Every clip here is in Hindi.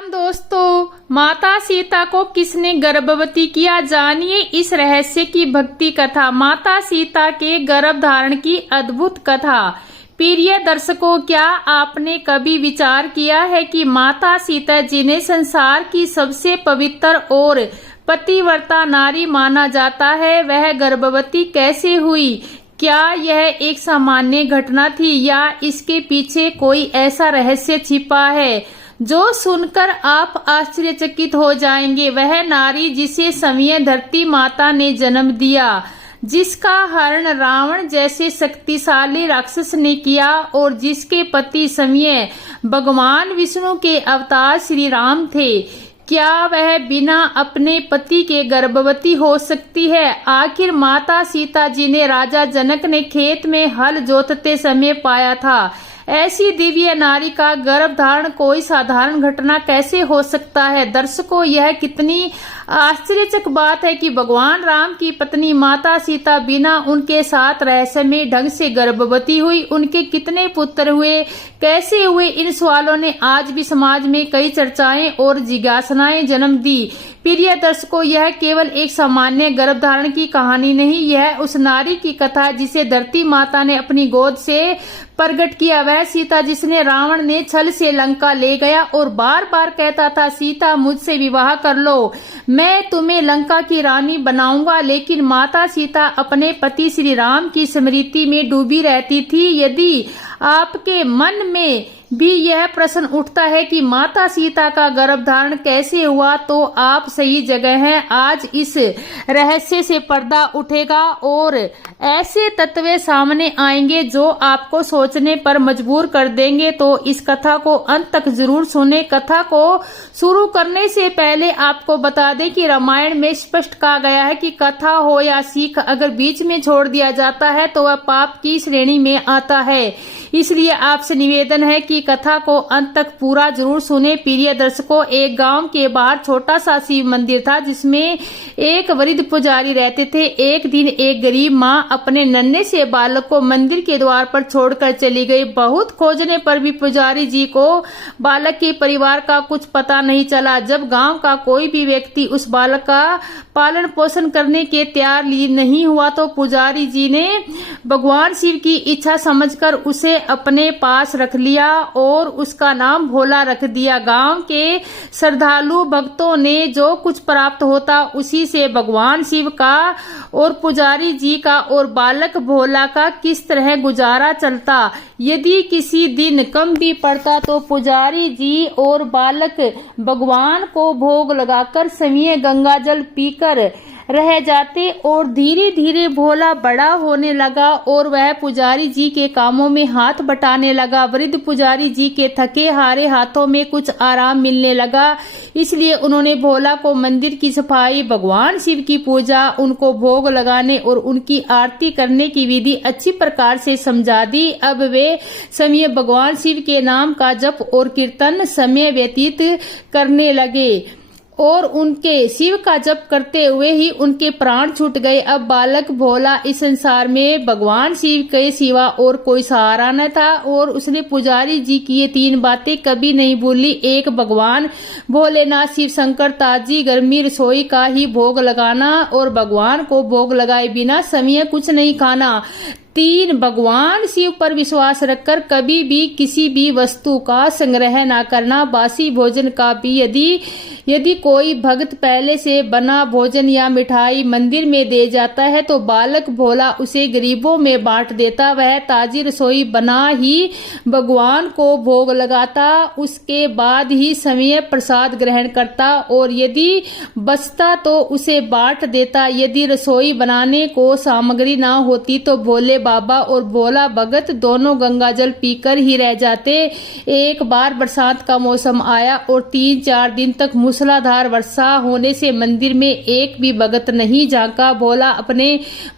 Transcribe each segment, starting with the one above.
राम दोस्तों, माता सीता को किसने गर्भवती किया, जानिए इस रहस्य की भक्ति कथा। माता सीता के गर्भ धारण की अद्भुत कथा। प्रिय दर्शकों, क्या आपने कभी विचार किया है कि माता सीता जिन्हें संसार की सबसे पवित्र और पतिव्रता नारी माना जाता है, वह गर्भवती कैसे हुई? क्या यह एक सामान्य घटना थी या इसके पीछे कोई ऐसा रहस्य छिपा है जो सुनकर आप आश्चर्यचकित हो जाएंगे? वह नारी जिसे स्वयं धरती माता ने जन्म दिया, जिसका हरण रावण जैसे शक्तिशाली राक्षस ने किया और जिसके पति स्वयं भगवान विष्णु के अवतार श्री राम थे, क्या वह बिना अपने पति के गर्भवती हो सकती है? आखिर माता सीता जी ने राजा जनक ने खेत में हल जोतते समय पाया था, ऐसी दिव्य नारी का गर्भ धारण कोई साधारण घटना कैसे हो सकता है? दर्शकों, यह कितनी आश्चर्यचक बात है कि भगवान राम की पत्नी माता सीता बिना उनके साथ रहस्यमय ढंग से गर्भवती हुई। उनके कितने पुत्र हुए, कैसे हुए? इन सवालों ने आज भी समाज में कई चर्चाएं और जिज्ञासाएं जन्म दी। प्रिय दर्शकों, यह केवल एक सामान्य गर्भधारण की कहानी नहीं, यह उस नारी की कथा है जिसे धरती माता ने अपनी गोद से प्रकट किया। वह सीता जिसने रावण ने छल से लंका ले गया और बार बार कहता था, सीता मुझसे विवाह कर लो, मैं तुम्हें लंका की रानी बनाऊंगा। लेकिन माता सीता अपने पति श्री राम की स्मृति में डूबी रहती थी। यदि आपके मन में भी यह प्रश्न उठता है कि माता सीता का गर्भधारण कैसे हुआ, तो आप सही जगह हैं। आज इस रहस्य से पर्दा उठेगा और ऐसे तत्व सामने आएंगे जो आपको सोचने पर मजबूर कर देंगे। तो इस कथा को अंत तक जरूर सुने। कथा को शुरू करने से पहले आपको बता दें कि रामायण में स्पष्ट कहा गया है कि कथा हो या सीख अगर बीच में छोड़ दिया जाता है तो वह पाप की श्रेणी में आता है। इसलिए आपसे निवेदन है कि कथा को अंत तक पूरा जरूर सुने। प्रिय दर्शकों, एक गांव के बाहर छोटा सा शिव मंदिर था जिसमें एक वृद्ध पुजारी रहते थे। एक दिन एक गरीब माँ अपने नन्हे से बालक को मंदिर के द्वार पर छोड़कर चली गई। बहुत खोजने पर भी पुजारी जी को बालक के परिवार का कुछ पता नहीं चला। जब गांव का कोई भी व्यक्ति उस बालक का पालन पोषण करने के तैयार नहीं हुआ तो पुजारी जी ने भगवान शिव की इच्छा समझकर उसे अपने पास रख लिया और उसका नाम भोला रख दिया। गांव के श्रद्धालु भक्तों ने जो कुछ प्राप्त होता उसी से भगवान शिव का और पुजारी जी का और बालक भोला का किस तरह गुजारा चलता। यदि किसी दिन कम भी पड़ता तो पुजारी जी और बालक भगवान को भोग लगाकर स्वयं गंगा जल पीकर रह जाते और धीरे धीरे भोला बड़ा होने लगा और वह पुजारी जी के कामों में हाथ बटाने लगा। वृद्ध पुजारी जी के थके हारे हाथों में कुछ आराम मिलने लगा, इसलिए उन्होंने भोला को मंदिर की सफाई, भगवान शिव की पूजा, उनको भोग लगाने और उनकी आरती करने की विधि अच्छी प्रकार से समझा दी। अब वे समय भगवान शिव के नाम का जप और कीर्तन समय व्यतीत करने लगे और उनके शिव का जप करते हुए ही उनके प्राण छूट गए। अब बालक भोला इस संसार में भगवान शिव के सिवा और कोई सहारा न था और उसने पुजारी जी की ये 3 बातें कभी नहीं भूली। एक, भगवान भोलेनाथ शिव शंकर ताजी गर्मी रसोई का ही भोग लगाना और भगवान को भोग लगाए बिना समय कुछ नहीं खाना। 3, भगवान शिव पर विश्वास रखकर कभी भी किसी भी वस्तु का संग्रह न करना। बासी भोजन का भी यदि कोई भक्त पहले से बना भोजन या मिठाई मंदिर में दे जाता है तो बालक भोला उसे गरीबों में बांट देता। वह ताजी रसोई बना ही भगवान को भोग लगाता, उसके बाद ही समय प्रसाद ग्रहण करता और यदि बचता तो उसे बांट देता। यदि रसोई बनाने को सामग्री ना होती तो भोले बाबा और भोला भगत दोनों गंगा जल पीकर ही रह जाते। एक बार बरसात का मौसम आया और 3-4 दिन तक मूसलाधार वर्षा होने से मंदिर में एक भी भगत नहीं झांका। भोला अपने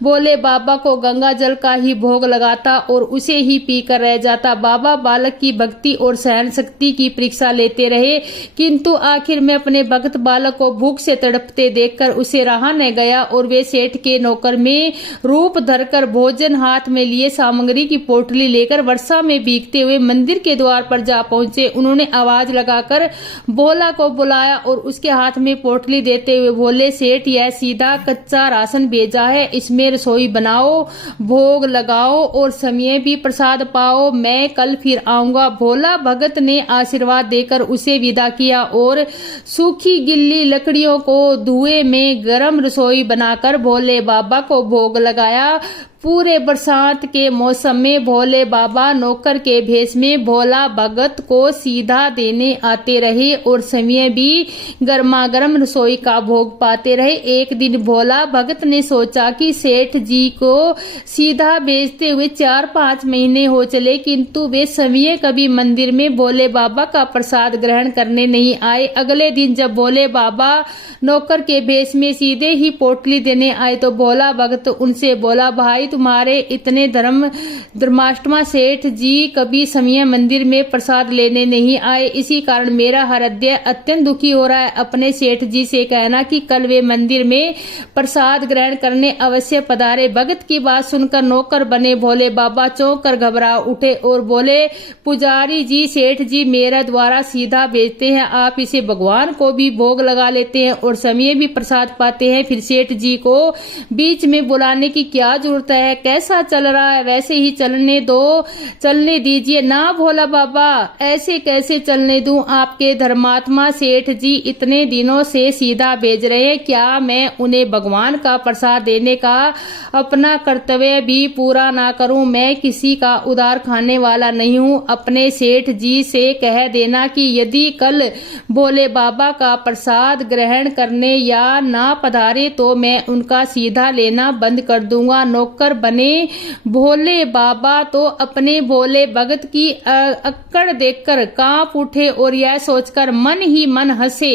भोले बाबा को गंगा जल का ही भोग लगाता और उसे ही पीकर रह जाता। बाबा बालक की भक्ति और सहन शक्ति की परीक्षा लेते रहे, किंतु आखिर में अपने भक्त बालक को भूख से तड़पते देखकर उसे रहा न गया और वे सेठ के नौकर में रूप धरकर भोजन हाथ में लिए सामग्री की पोटली लेकर वर्षा में भीगते हुए मंदिर के द्वार पर जा पहुंचे। उन्होंने आवाज लगाकर भोला को बुलाया और उसके हाथ में पोटली देते हुए बोले, सेठ यह सीधा कच्चा राशन भेजा है, इसमें रसोई बनाओ, भोग लगाओ और समय भी प्रसाद पाओ, मैं कल फिर आऊंगा। भोला भगत ने आशीर्वाद देकर उसे विदा किया और सूखी गिल्ली लकड़ियों को धुएं में गरम रसोई बनाकर भोले बाबा को भोग लगाया। पूरे बरसात के मौसम में भोले बाबा नौकर के भेष में भोला भगत को सीधा देने आते रहे और समय भी गर्मा गर्म रसोई का भोग पाते रहे। एक दिन भोला भगत ने सोचा कि सेठ जी को सीधा भेजते हुए 4-5 महीने हो चले, किंतु वे समय कभी मंदिर में भोले बाबा का प्रसाद ग्रहण करने नहीं आए। अगले दिन जब भोले बाबा नौकर के भेष में सीधे ही पोटली देने आए तो भोला भगत उनसे बोला, भाई तुम्हारे इतने धर्मात्मा सेठ जी कभी समय मंदिर में प्रसाद लेने नहीं आए, इसी कारण मेरा हृदय अत्यंत दुखी हो रहा है। अपने सेठ जी से कहना कि कल वे मंदिर में प्रसाद ग्रहण करने अवश्य पधारे। भगत की बात सुनकर नौकर बने भोले बाबा चौंक कर घबरा उठे और बोले, पुजारी जी सेठ जी मेरा द्वारा सीधा भेजते हैं, आप इसे भगवान को भी भोग लगा लेते हैं और समय भी प्रसाद पाते हैं, फिर सेठ जी को बीच में बुलाने की क्या जरूरत है? कैसा चल रहा है वैसे ही चलने दो, चलने दीजिए ना भोला बाबा, ऐसे कैसे चलने दूं? आपके धर्मात्मा सेठ जी इतने दिनों से सीधा भेज रहे हैं, क्या मैं उन्हें भगवान का प्रसाद देने का अपना कर्तव्य भी पूरा ना करूं? मैं किसी का उधार खाने वाला नहीं हूं। अपने सेठ जी से कह देना कि यदि कल भोले बाबा का प्रसाद ग्रहण करने या ना पधारे तो मैं उनका सीधा लेना बंद कर दूंगा। नौकर बने भोले बाबा तो अपने भोले भगत की अक्कड़ देखकर कांप उठे और यह सोचकर मन ही मन हंसे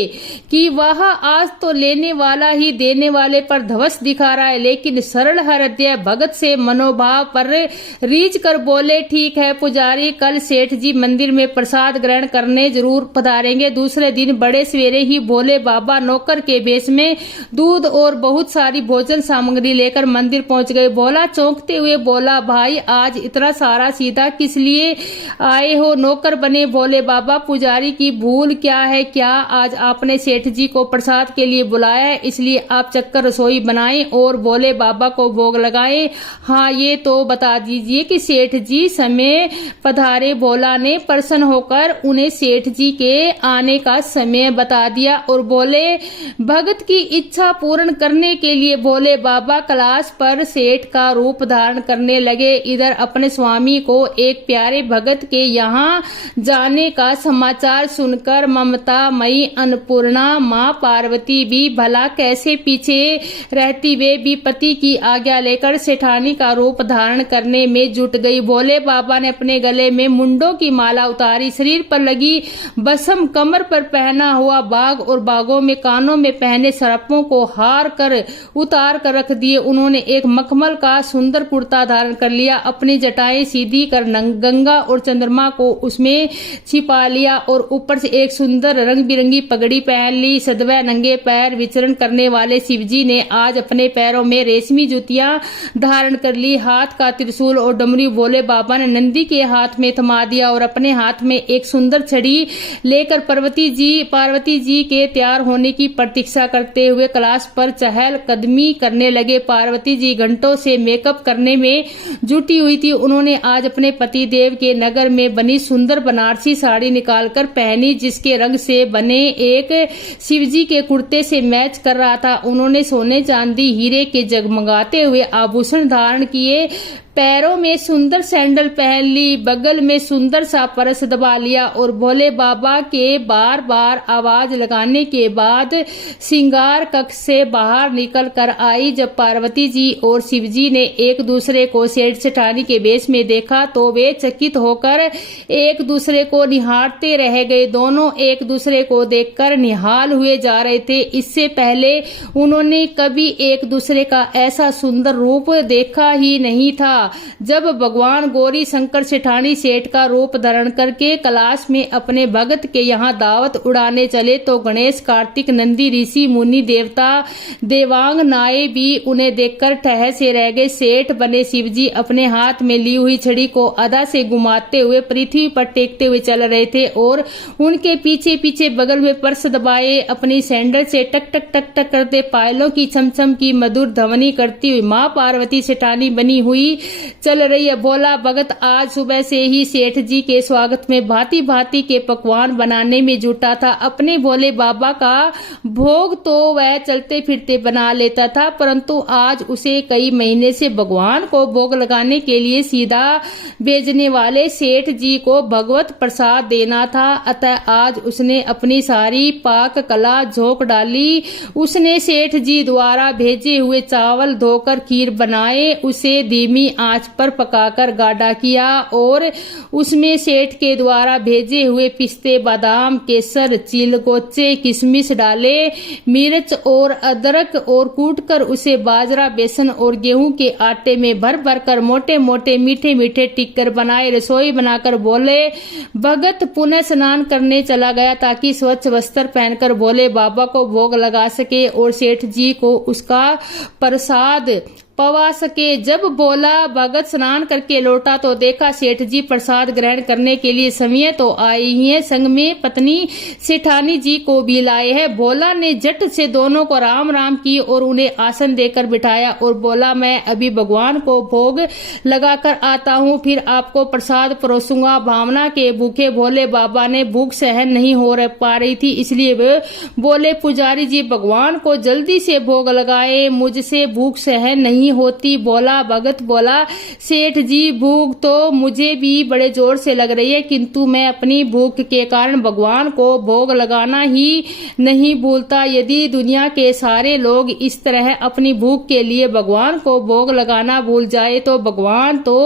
कि वह आज तो लेने वाला ही देने वाले पर धवस दिखा रहा है। लेकिन सरल हृदय भगत से मनोभाव पर रीझ कर बोले, ठीक है पुजारी, कल सेठ जी मंदिर में प्रसाद ग्रहण करने जरूर पधारेंगे। दूसरे दिन बड़े सवेरे ही भोले बाबा नौकर के भेष में दूध और बहुत सारी भोजन सामग्री लेकर मंदिर पहुंच गए। भोला चौंकते हुए बोला, भाई आज इतना सारा सीधा किस लिए आए हो? नौकर बने भोले बाबा, पुजारी की भूल क्या है? क्या आज आपने सेठ जी को प्रसाद के लिए बुलाया है, इसलिए आप चक्कर रसोई बनाएं और भोले बाबा को भोग लगाएं? हाँ ये तो बता दीजिए कि सेठ जी समय पधारे। भोला ने प्रसन्न होकर उन्हें सेठ जी के आने का समय बता दिया और बोले, भगत की इच्छा पूर्ण करने के लिए भोले बाबा कैलाश पर सेठ का रूप धारण करने लगे। इधर अपने स्वामी को एक प्यारे भगत के यहाँ जाने का समाचार सुनकर ममता मई अन्नपूर्णा माँ पार्वती भी भला कैसे पीछे रहती, वे भी पति की आज्ञा लेकर सेठानी का रूप धारण करने में जुट गई। भोले बाबा ने अपने गले में मुंडों की माला उतारी, शरीर पर लगी बसम, कमर पर पहना हुआ बाग और बागों में कानों में पहने सर्पों को हार कर उतार कर रख दिए। उन्होंने एक मखमल का सुंदर कुर्ता धारण कर लिया, अपनी जटाएं सीधी कर गंगा और चंद्रमा को उसमें छिपा लिया और ऊपर से एक सुंदर रंग बिरंगी पगड़ी पहन ली। सदैव नंगे पैर विचरण करने वाले शिवजी ने आज अपने पैरों में रेशमी जूतियां धारण कर ली। हाथ का त्रिशूल और डमरू भोले बाबा ने नंदी के हाथ में थमा दिया और अपने हाथ में एक सुंदर छड़ी लेकर पार्वती जी के तैयार होने की प्रतीक्षा करते हुए कैलाश पर चहल कदमी करने लगे। पार्वती जी घंटों से मेकअप करने में जुटी हुई थी। उन्होंने आज अपने पति देव के नगर में बनी सुंदर बनारसी साड़ी निकालकर पहनी, जिसके रंग से बने एक शिवजी के कुर्ते से मैच कर रहा था। उन्होंने सोने चांदी हीरे के जगमगाते हुए आभूषण धारण किए, पैरों में सुंदर सैंडल पहन ली, बगल में सुंदर सा परस दबा लिया और भोले बाबा के बार बार आवाज लगाने के बाद श्रृंगार कक्ष से बाहर निकल कर आई। जब पार्वती जी और शिवजी ने एक दूसरे को सेठ सेठानी के वेश में देखा तो वे चकित होकर एक दूसरे को निहारते रह गए। दोनों एक दूसरे को देखकर निहाल हुए जा रहे थे। इससे पहले उन्होंने कभी एक दूसरे का ऐसा सुंदर रूप देखा ही नहीं था। जब भगवान गौरी शंकर सेठानी सेठ का रूप धारण करके कैलाश में अपने भगत के यहाँ दावत उड़ाने चले तो गणेश कार्तिक नंदी ऋषि मुनि देवता देवांग नाये भी उन्हें देखकर ठहर से रह गए। गए। सेठ बने शिवजी अपने हाथ में ली हुई छड़ी को अदा से घुमाते हुए पृथ्वी पर टेकते हुए चल रहे थे और उनके पीछे पीछे बगल में पर्स दबाए अपनी सैंडल से टक टक टक टक करते पायलों की छमछम की मधुर ध्वनि करती हुई माँ पार्वती सेठानी बनी हुई चल रही है। भोला भगत आज सुबह से ही सेठ जी के स्वागत में भांति भांति के पकवान बनाने में जुटा था। अपने भोले बाबा का भोग तो वह चलते फिरते बना लेता था, परंतु आज उसे कई महीने से भगवान को भोग लगाने के लिए सीधा भेजने वाले सेठ जी को भगवत प्रसाद देना था। अतः आज उसने अपनी सारी पाक कला झोंक डाली। उसने सेठ जी द्वारा भेजे हुए चावल धोकर खीर बनाए, उसे धीमी आंच पर पकाकर गाढ़ा किया और उसमें सेठ के द्वारा भेजे हुए पिस्ते, बादाम, केसर, चिलगोचे, किशमिश डाले, मिर्च और अदरक और कूटकर उसे बाजरा, बेसन और गेहूं के आटे में भर भर कर मोटे मोटे मीठे मीठे टिक्कर बनाए। रसोई बनाकर भोले भगत पुनः स्नान करने चला गया ताकि स्वच्छ वस्त्र पहनकर भोले बाबा को भोग लगा सके और सेठ जी को उसका प्रसाद पवा सके। जब भोला भगत स्नान करके लौटा तो देखा सेठ जी प्रसाद ग्रहण करने के लिए समय तो आए ही हैं, संग में पत्नी सेठानी जी को भी लाए हैं। भोला ने झट से दोनों को राम राम की और उन्हें आसन देकर बिठाया और बोला, मैं अभी भगवान को भोग लगाकर आता हूँ, फिर आपको प्रसाद परोसूंगा। भावना के भूखे भोले बाबा ने भूख सहन नहीं हो पा रही थी, इसलिए वे बोले, पुजारी जी भगवान को जल्दी से भोग लगाए, मुझसे भूख सहन नहीं होती। बोला भगत बोला, सेठ जी भूख तो मुझे भी बड़े जोर से लग रही है, किंतु मैं अपनी भूख के कारण भगवान को भोग लगाना ही नहीं भूलता। यदि दुनिया के सारे लोग इस तरह अपनी भूख के लिए भगवान को भोग लगाना भूल जाए तो भगवान तो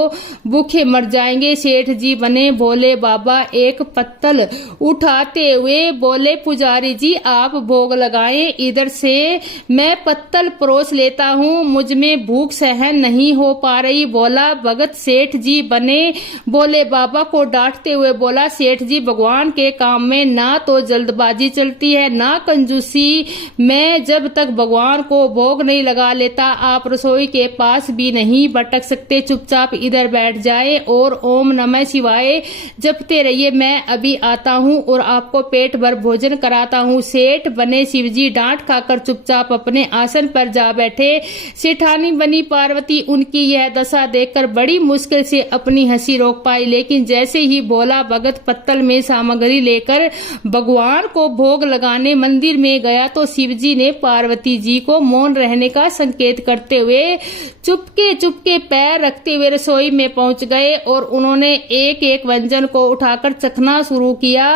भूखे मर जाएंगे। सेठ जी बने भोले बाबा एक पत्तल उठाते हुए बोले, पुजारी जी आप भोग लगाएं, इधर से मैं पत्तल परोस लेता हूँ, मुझ में भूख सहन नहीं हो पा रही। बोला भगत सेठ जी बने भोले बाबा को डांटते हुए बोला, सेठ जी भगवान के काम में ना तो जल्दबाजी चलती है ना कंजूसी। मैं जब तक भगवान को भोग नहीं लगा लेता आप रसोई के पास भी नहीं भटक सकते, चुपचाप इधर बैठ जाए और ओम नमः शिवाय जपते रहिए। मैं अभी आता हूँ और आपको पेट भर भोजन कराता हूँ। सेठ बने शिवजी डांट खाकर चुपचाप अपने आसन पर जा बैठे। सेठानी बनी पार्वती उनकी यह दशा देखकर बड़ी मुश्किल से अपनी हंसी रोक पाई, लेकिन जैसे ही भोला भगत पत्तल में सामग्री लेकर भगवान को भोग लगाने मंदिर में गया तो शिवजी ने पार्वती जी को मौन रहने का संकेत करते हुए चुपके चुपके पैर रखते हुए रसोई में पहुंच गए और उन्होंने एक एक व्यंजन को उठाकर चखना शुरू किया।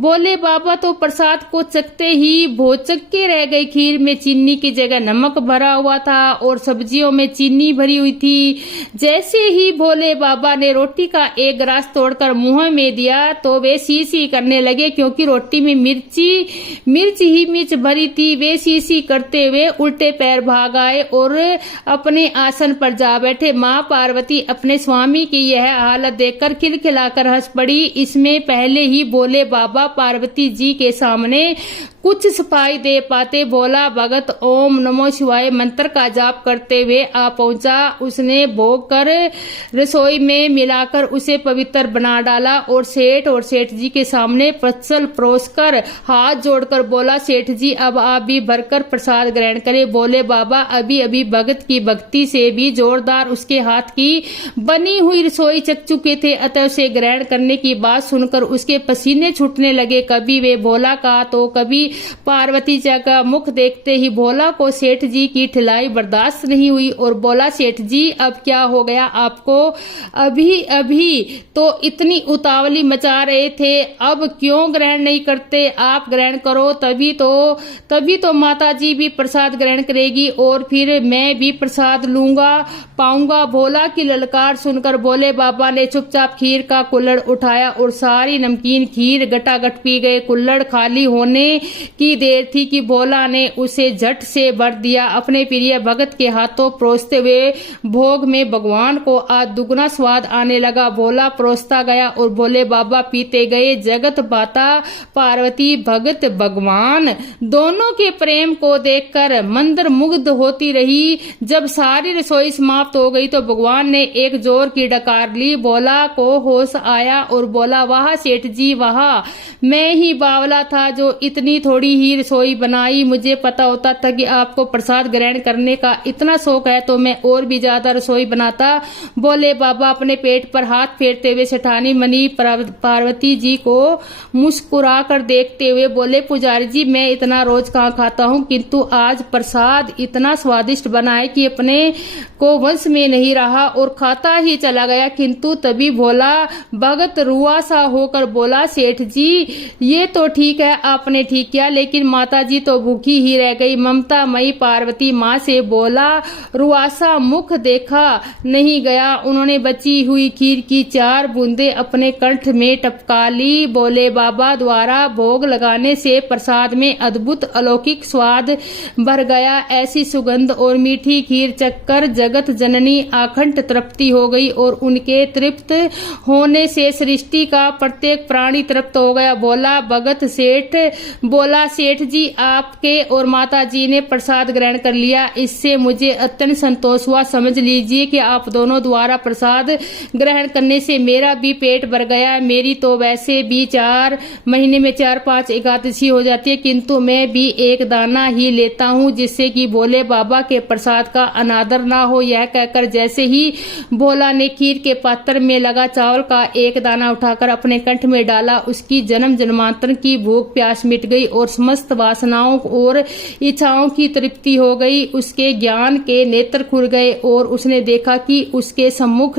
भोले बाबा तो प्रसाद को चखते ही भौचक्के रह गए। खीर में चीनी की जगह नमक भरा हुआ था और सब्जियों में चीनी भरी हुई थी। जैसे ही भोले बाबा ने रोटी का एक ग्रास तोड़कर मुंह में दिया तो वे सी करने लगे, क्योंकि रोटी में मिर्च भरी थी। वे सी करते हुए उल्टे पैर भाग आए और अपने आसन पर जा बैठे। माँ पार्वती अपने स्वामी की यह हालत देखकर खिलखिलाकर हंस पड़ी। इसमें पहले ही भोले बाबा पार्वती जी के सामने कुछ सफाई दे पाते भोला भगत ओम नमो शिवाय मंत्र का जाप करते हुए आ पहुंचा। उसने भोग कर रसोई में मिलाकर उसे पवित्र बना डाला और सेठ जी के सामने पत्तल परोस कर हाथ जोड़कर बोला, सेठ जी अब आप भी भरकर प्रसाद ग्रहण करें। भोले बाबा अभी भगत की भक्ति से भी जोरदार उसके हाथ की बनी हुई रसोई चख चुके थे, अतः उसे ग्रहण करने की बात सुनकर उसके पसीने छूटने लगे। कभी वे भोला का तो कभी पार्वती जी का मुख देखते ही भोला को सेठ जी की ठिलाई बर्दाश्त नहीं हुई और बोला, सेठ जी अब क्या हो गया आपको? अभी तो इतनी उतावली मचा रहे थे, अब क्यों ग्रहण नहीं करते? आप ग्रहण करो, तभी तो माता जी भी प्रसाद ग्रहण करेगी और फिर मैं भी प्रसाद पाऊंगा। भोला की ललकार सुनकर भोले बाबा ने चुपचाप खीर का कुल्हड़ उठाया और सारी नमकीन खीर गटागट पी गए। कुल्हड़ खाली होने की देर थी कि भोला ने उसे झट से भर दिया। अपने प्रिय भगत के हाथों परोसते हुए भोग में भगवान को आज दुगना स्वाद आने लगा। भोला परोसता गया और भोले बाबा पीते गए। जगत माता पार्वती भगत भगवान दोनों के प्रेम को देखकर मंत्र मुग्ध होती रही। जब सारी रसोई समाप्त हो गई तो भगवान ने एक जोर की डकार ली। भोला को होश आया और बोला, वाह सेठ जी वाह, मैं ही बावला था जो इतनी थोड़ी ही रसोई बनाई। मुझे पता होता था कि आपको प्रसाद ग्रहण करने का इतना शौक है तो मैं और भी ज्यादा रसोई बनाता। भोले बाबा अपने पेट पर हाथ फेरते हुए सेठानी मनी पार्वती जी को मुस्कुरा कर देखते हुए बोले, पुजारी जी मैं इतना रोज कहाँ खाता हूँ, किंतु आज प्रसाद इतना स्वादिष्ट बना है कि अपने को वंश में नहीं रहा और खाता ही चला गया। किंतु तभी भोला भगत रुआ सा होकर बोला, सेठ जी ये तो ठीक है आपने ठीक किया, लेकिन माता जी तो भूखी ही रह गई। ममता मई पार्वती माँ से बोला, रुआसा मुख देखा नहीं गया। उन्होंने बची हुई खीर की 4 बूंदे अपने कंठ में टपका ली। भोले बाबा द्वारा भोग लगाने से प्रसाद में अद्भुत अलौकिक स्वाद भर गया। ऐसी सुगंध और मीठी खीर चखकर जगत जननी अखंड तृप्ति हो गई और उनके तृप्त होने से सृष्टि का प्रत्येक प्राणी तृप्त हो गया। बोला भगत सेठ, बोला सेठ जी आपके और माता जी ने प्रसाद ग्रहण कर लिया, इससे मुझे अत्यंत संतोष हुआ। समझ लीजिए कि आप दोनों द्वारा प्रसाद ग्रहण करने से मेरा भी पेट भर गया। मेरी तो वैसे भी 4 महीने में 4-5 एकादशी हो जाती है, किंतु मैं भी एक दाना ही लेता हूँ जिससे कि भोले बाबा के प्रसाद का अनादर ना हो। यह कहकर जैसे ही भोला ने खीर के पात्र में लगा चावल का एक दाना उठाकर अपने कंठ में डाला, उसकी जन्म जन्मांतर की भूख प्यास मिट गई और समस्त वासनाओं और इच्छाओं की तृप्ति हो गई। उसके ज्ञान के नेत्र खुल गए और उसने देखा कि उसके सम्मुख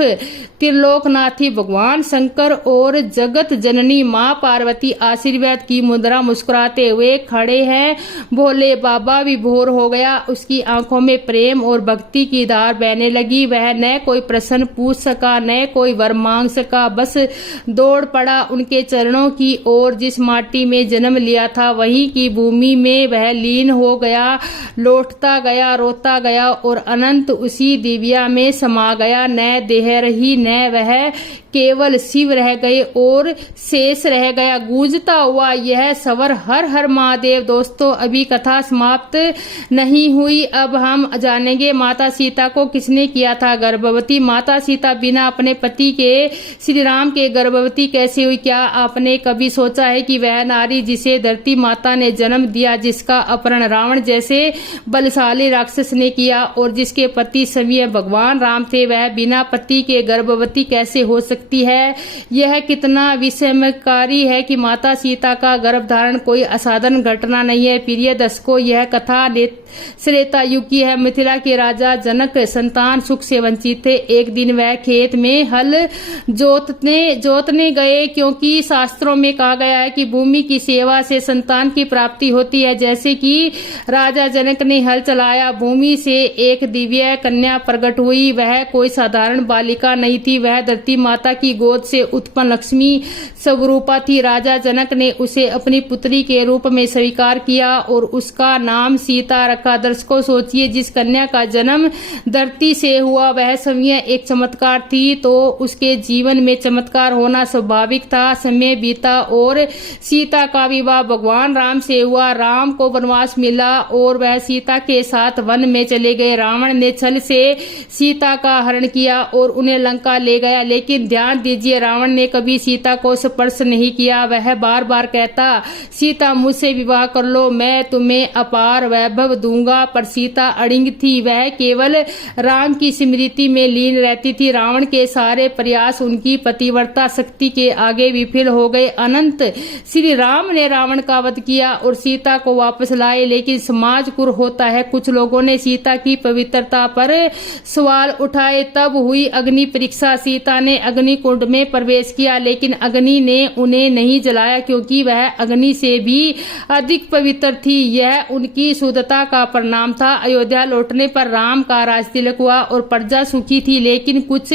त्रिलोकनाथी भगवान शंकर और जगत जननी माँ पार्वती आशीर्वाद की मुद्रा मुस्कुराते हुए खड़े हैं। भोले बाबा विभोर हो गया। उसकी आंखों में प्रेम और भक्ति की धार बहने लगी। वह न कोई प्रश्न पूछ सका न कोई वर मांग सका, बस दौड़ पड़ा उनके चरणों की ओर। जिस माटी में जन्म लिया था वहीं की भूमि में वह लीन हो गया, लौटता गया, रोता गया और अनंत उसी दिव्या में समा गया। न देह रही न वह केवल शिव रह गए और शेष रह गया। गूंजता हुआ यह स्वर हर हर महादेव। दोस्तों अभी कथा समाप्त नहीं हुई, अब हम जानेंगे माता सीता को किसने किया था गर्भवती। माता सीता बिना अपने पति के श्री राम के गर्भवती कैसे हुई? क्या आपने कभी सोचा है कि वह नारी जिसे धरती माता ने जन्म दिया, जिसका अपहरण रावण जैसे बलशाली राक्षस ने किया और जिसके पति स्वयं भगवान राम थे, वह बिना पति के गर्भवती कैसे हो सकती है? यह कितना विस्मयकारी है कि माता सीता का गर्भधारण कोई असाधारण घटना नहीं है। प्रिय दर्शकों, यह कथा त्रेता युग की है। मिथिला के राजा जनक संतान सुख से वंचित थे। एक दिन वह खेत में हल जोतने गए, क्योंकि शास्त्रों में कहा गया है कि भूमि की सेवा से संतान की प्राप्ति होती है। जैसे कि राजा जनक ने हल चलाया, भूमि से एक दिव्य कन्या प्रकट हुई। वह कोई साधारण बालिका नहीं थी, वह धरती माता की गोद से उत्पन्न लक्ष्मी स्वरूपा थी। राजा जनक ने उसे अपनी पुत्री के रूप में स्वीकार किया और उसका नाम सीता रखा। दर्शकों सोचिए, जिस कन्या का जन्म धरती से हुआ वह स्वयं एक चमत्कार थी, तो उसके जीवन में चमत्कार होना स्वाभाविक था। समय बीता और सीता का विवाह भगवान राम से हुआ। राम को वनवास मिला और वह सीता के साथ वन में चले गए। रावण ने छल से सीता का हरण किया और उन्हें लंका ले गया, लेकिन ध्यान दीजिए रावण ने कभी सीता को स्पर्श नहीं किया। वह बार बार कहता, सीता मुझसे विवाह कर लो, मैं तुम्हें अपार वैभव दूंगा, पर सीता अड़िंग थी। वह केवल राम की स्मृति में लीन रहती थी। रावण के सारे प्रयास उनकी पतिव्रता शक्ति के आगे विफल हो गए। अनंत श्री राम ने रावण का वध किया और सीता को वापस लाए, लेकिन समाज कुर होता है। कुछ लोगों ने सीता की पवित्रता पर सवाल उठाए। तब हुई अग्नि परीक्षा। सीता ने अग्नि अग्नि कुंड में प्रवेश किया, लेकिन अग्नि ने उन्हें नहीं जलाया क्योंकि वह अग्नि से भी अधिक पवित्र थी। यह उनकी शुद्धता का परिणाम था। अयोध्या लौटने पर राम का राजतिलक हुआ और प्रजा सुखी थी, लेकिन कुछ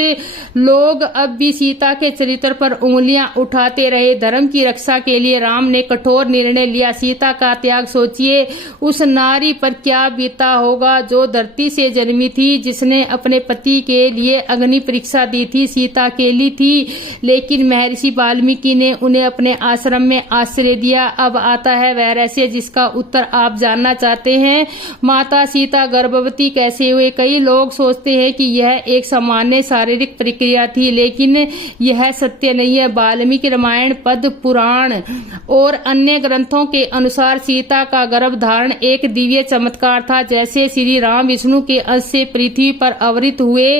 लोग अब भी सीता के चरित्र पर उंगलियां उठाते रहे। धर्म की रक्षा के लिए राम ने कठोर निर्णय लिया। सीता का त्याग सोचिए, उस नारी पर क्या बीता होगा जो धरती से जन्मी थी, जिसने अपने पति के लिए अग्नि परीक्षा दी थी। सीता अकेली थी, लेकिन महर्षि वाल्मीकि ने उन्हें अपने आश्रम में आश्रय दिया। अब आता है वह रहस्य जिसका उत्तर आप जानना चाहते हैं। माता सीता गर्भवती कैसे हुए? कई लोग सोचते हैं कि यह एक सामान्य शारीरिक प्रक्रिया थी, लेकिन यह सत्य नहीं है। वाल्मीकि रामायण, पद्म पुराण और अन्य ग्रंथों के अनुसार सीता का गर्भ धारण एक दिव्य चमत्कार था। जैसे श्री राम विष्णु के अंश से पृथ्वी पर अवतरित हुए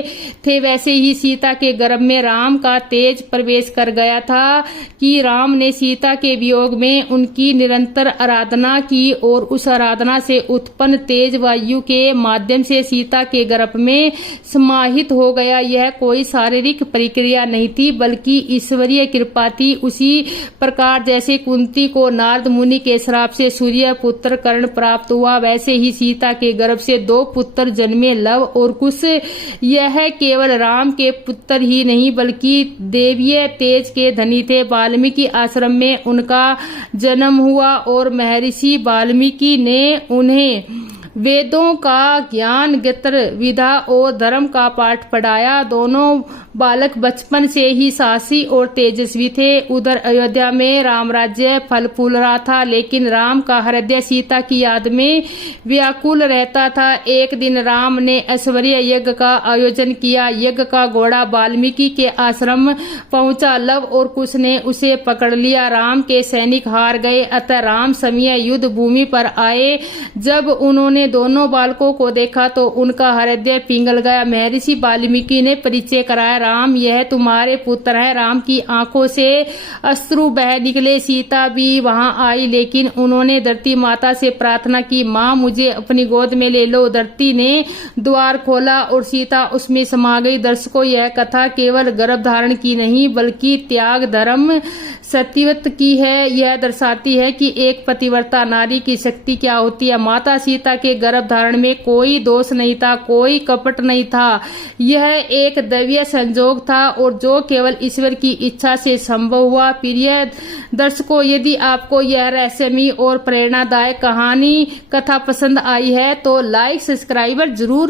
थे, वैसे ही सीता के गर्भ में राम का तेज प्रवेश कर गया था कि राम ने सीता के वियोग में उनकी निरंतर आराधना की और उस आराधना से उत्पन्न तेज वायु के माध्यम से सीता के गर्भ में समाहित हो गया। यह कोई शारीरिक प्रक्रिया नहीं थी, बल्कि ईश्वरीय कृपा थी। उसी प्रकार जैसे कुंती को नारद मुनि के श्राप से सूर्य पुत्र कर्ण प्राप्त हुआ, वैसे ही सीता के गर्भ से 2 पुत्र जन्मे, लव और कुश। यह केवल राम के पुत्र ही नहीं बल्कि देवीय तेज के धनी थे। वाल्मीकि आश्रम में उनका जन्म हुआ और महर्षि वाल्मीकि ने उन्हें वेदों का ज्ञान, गत्र विधा और धर्म का पाठ पढ़ाया। दोनों बालक बचपन से ही साहसी और तेजस्वी थे। उधर अयोध्या में राम राज्य फल फूल रहा था, लेकिन राम का हृदय सीता की याद में व्याकुल रहता था। एक दिन राम ने ऐश्वर्य यज्ञ का आयोजन किया। यज्ञ का घोड़ा वाल्मीकि के आश्रम पहुंचा। लव और कुश ने उसे पकड़ लिया। राम के सैनिक हार गए, अतः राम समय युद्ध भूमि पर आए। जब उन्होंने दोनों बालकों को देखा तो उनका हृदय पिघल गया। महर्षि वाल्मीकि ने परिचय कराया, राम यह तुम्हारे पुत्र हैं। राम की आंखों से अश्रु बह निकले। सीता भी वहां आई, लेकिन उन्होंने धरती माता से प्रार्थना की, माँ मुझे अपनी गोद में ले लो। धरती ने द्वार खोला और सीता उसमें समा गई। दर्शकों, यह कथा केवल गर्भधारण की नहीं बल्कि त्याग, धर्म, सत्यव्रत की है। यह दर्शाती है कि एक पतिव्रता नारी की शक्ति क्या होती है। माता सीता के गर्भ धारण में कोई दोष नहीं था, कोई कपट नहीं था। यह एक दैवीय संजोग था और जो केवल ईश्वर की इच्छा से संभव हुआ। प्रिय दर्शकों, यदि आपको यह रहस्यमयी और प्रेरणादायक कहानी कथा पसंद आई है तो लाइक, सब्सक्राइब जरूर